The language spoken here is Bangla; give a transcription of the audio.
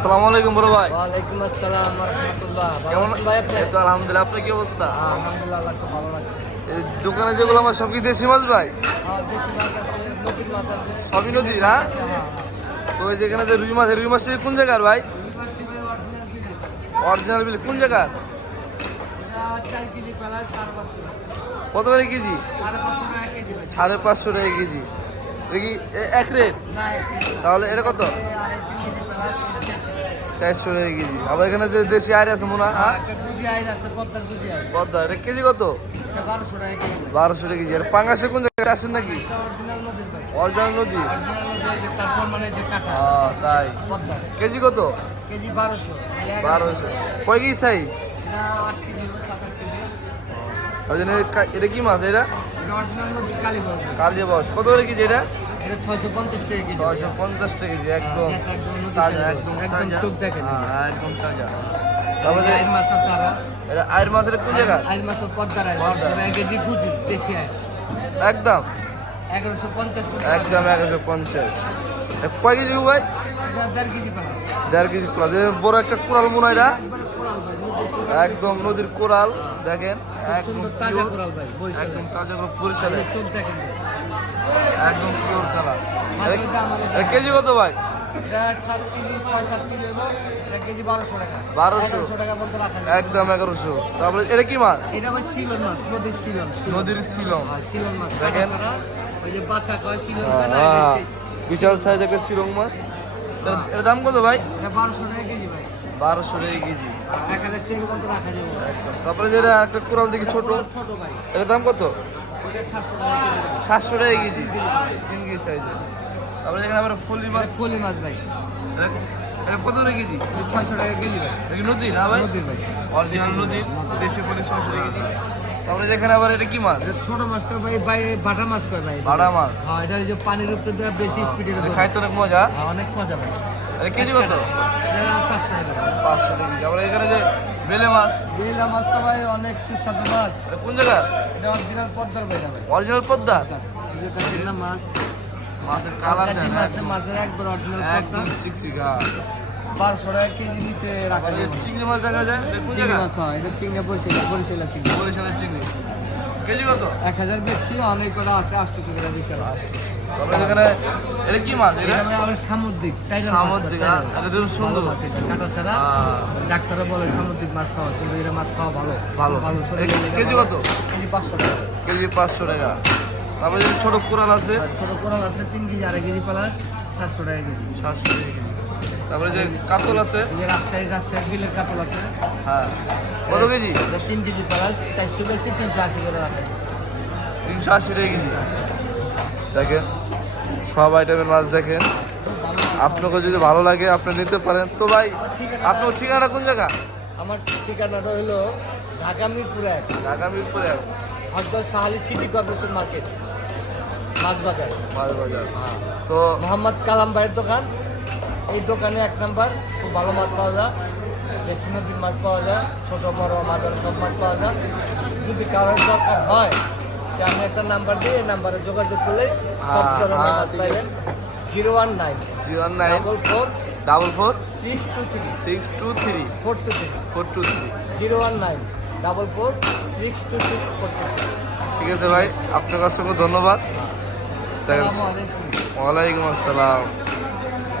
আসসালামু আলাইকুম বড় ভাই। ওয়ালাইকুম আসসালাম রহমতুল্লাহ। কেমন ভাই আপনি? এই তো আলহামদুলিল্লাহ আপনার কি অবস্থা? হ্যাঁ, আলহামদুলিল্লাহ আল্লাহ ভালো লাগছে এই দোকানে যেগুলো আমার সব কি দেশি মাছ ভাই? হ্যাঁ দেশি মাছ আছে নদীর মাছ আছে। সবই নদীর হ্যাঁ? হ্যাঁ তো এই যেখানে যে রুই মাছ রুই মাছটা কোন জায়গার ভাই? অরিজিনাল বিল কোন জায়গার? কত করে কেজি? সাড়ে পাঁচশো টাকা কেজি এ- এক রেট? তাহলে এটা কত? চারশো টাকা কেজি। আবার এখানে যে দেশি আইর আছে মনে হয় এটা কেজি কত? বারোশো টাকা কেজি। আর পাঙ্গাসে কোন জায়গায় আসেন নাকি? অরিজিনাল নদী? মানে তাই। কেজি কত? বারোশো। বারোশো। কয় কেজি সাইজ এটা কি মাছ এটা? কালিয়া বাস কত করে কেজি এটা? এটা ছয়শো পঞ্চাশ টাকা কেজি। টাকা কেজি একদম একদম তাজা একদম একদম তাজা। একদম তাজা। তারপরে মাছ আছে আরও। এটা আয়ের মাছের কোন জায়গা? আইন মাছ পদ্মার আইন পদ্মার। বারোশো টাকা কেজি গুজি দেশি আইন একদম। এগারোশো পঞ্চাশ একদম কয় কেজি ভাই? এটা দেড় কেজি পালা। দেড় কেজি বড় একটা কোরাল মনে হয় এটা একদম নদীর কোরাল দেখেন একদম সুন্দর তাজা pure, কোরাল ভাই একদম তাজা পিওর কালার কেজি কত ভাই? এটা সাত কেজি ছয় সাত কেজি হলো এটা কেজি বারোশো টাকা। 1200 এগারোশো টাকা পর্যন্ত রাখা যায়। একদম এগারোশো। তারপরে এটা কি মাছ? নদীর মাছ। দেখেন। হ্যাঁ, হ্যাঁ। বিশাল সাইজ একটা শিলং মাছ। এর দাম কত ভাই? বারোশো টাকা কেজি ভাই। বারোশো টাকা কেজি। তারপরে যেটা একটা কোরাল দেখি ছোট। এর দাম কত? সাতশো টাকা কেজি। তিন কেজি সাইজের তারপরে এখানে আবার ফলি মাছ। ফলি মাছ ভাই। এটা- কত করে কেজি? ছয়শো টাকা কেজি ভাই। এটা নদী? না ভাই? নদীর ভাই। অরিজিনাল নদীর। দেশি ফলি ছশো টাকা কেজি। তারপরে এখানে আবার এটা কি মাছ? ছোট মাছটা ভাই ভাই বাটা মাছ কয় ভাই? বাড়া মাছ। হ্যাঁ এটা ওই যে পানির উপরে দেওয়া বেশি স্পিডে খাইতে অনেক মজা। অনেক মজা ভাই। এটা কেজি কত? পাঁচশো টাকা। পাঁচশো টাকা আবার এখানে যে বেলে মাছ। বেলা মাছটা ভাই অনেক সুস্বাদু মাছ। কোন জায়গা? এটা অরিজিনাল পদ্মার ভাই ভাই অরিজিনাল পদ্মা? মাছ। মাছের কালার দেন মাছের একবার অরিজিনাল পদ্মা। চিকচিকা বারোশো টাকা কেজি নিচে রাখা যাবে। চিংড়ি মাছ দেখা যায়? চিংড়ি মাছ হয় এটা চিংড়ি বরিশাল বরিশাল চিংড়ি। বরিশালের চিংড়ি। কেজি কত? এক হাজার বেচছি অনেক কটা আছে আটশোশো টাকা দিচ্ছে তারপরে এখানে এটা কি মাছ এটা? এটা সামুদ্রিক সামুদ্রিক, হ্যাঁ? এটা তো সুন্দর। কাটা ছাড়া। ডাক্তাররা বলে সামুদ্রিক মাছ খাওয়া কিন্তু এটা মাছ খাওয়া ভালো। ভালো। ভালো কেজি। কত? কেজি পাঁচশো টাকা। কেজি পাঁচশো টাকা। তারপরে ছোট কোরাল আছে? ছোট কোরাল আছে তিন কেজি আড়াই কেজি প্লাস সাতশো টাকা কেজি। সাতশো টাকা কেজি। তারপরে যে কাতল আছে। এই রাজশাহী রাজশাহী বিলের কাতল আছে। হ্যাঁ। কত কেজি? তিন কেজি চারশো বেশি তিনশো আশি করে রাখে। তিনশো আশি টাকা কেজি। দেখেন সব আইটেমের মাছ দেখেন। আপনাকে যদি ভালো লাগে আপনি নিতে পারেন। তো ভাই আপনার ঠিকানাটা কোন জায়গা? আমার ঠিকানাটা হলো ঢাকা মিরপুর এক। ঢাকা মিরপুরে Hazrat Shahali city corporation market মাছ বাজার। মাছ বাজার। তো মোহাম্মদ কালাম ভাইয়ের দোকান। এই দোকানে এক নাম্বার খুব ভালো মাছ পাওয়া যায়। দেশি নদীর মাছ পাওয়া যায় ছোটো বড় মাছের সব মাছ পাওয়া যায়। যদি কারোর দরকার হয় যে আমি একটা নাম্বার দিয়ে এই নাম্বারে যোগাযোগ করলে সব হ্যাঁ, ধরনের হ্যাঁ, মাছ পাইবেন। Zero one nine zero one nine double four double four six two three six two three four two three four two three. Zero one nine double four six two three four two three. ঠিক আছে ভাই আপনার অসংখ্য ধন্যবাদ। আলাইকুম। ওয়ালাইকুম আসসালাম।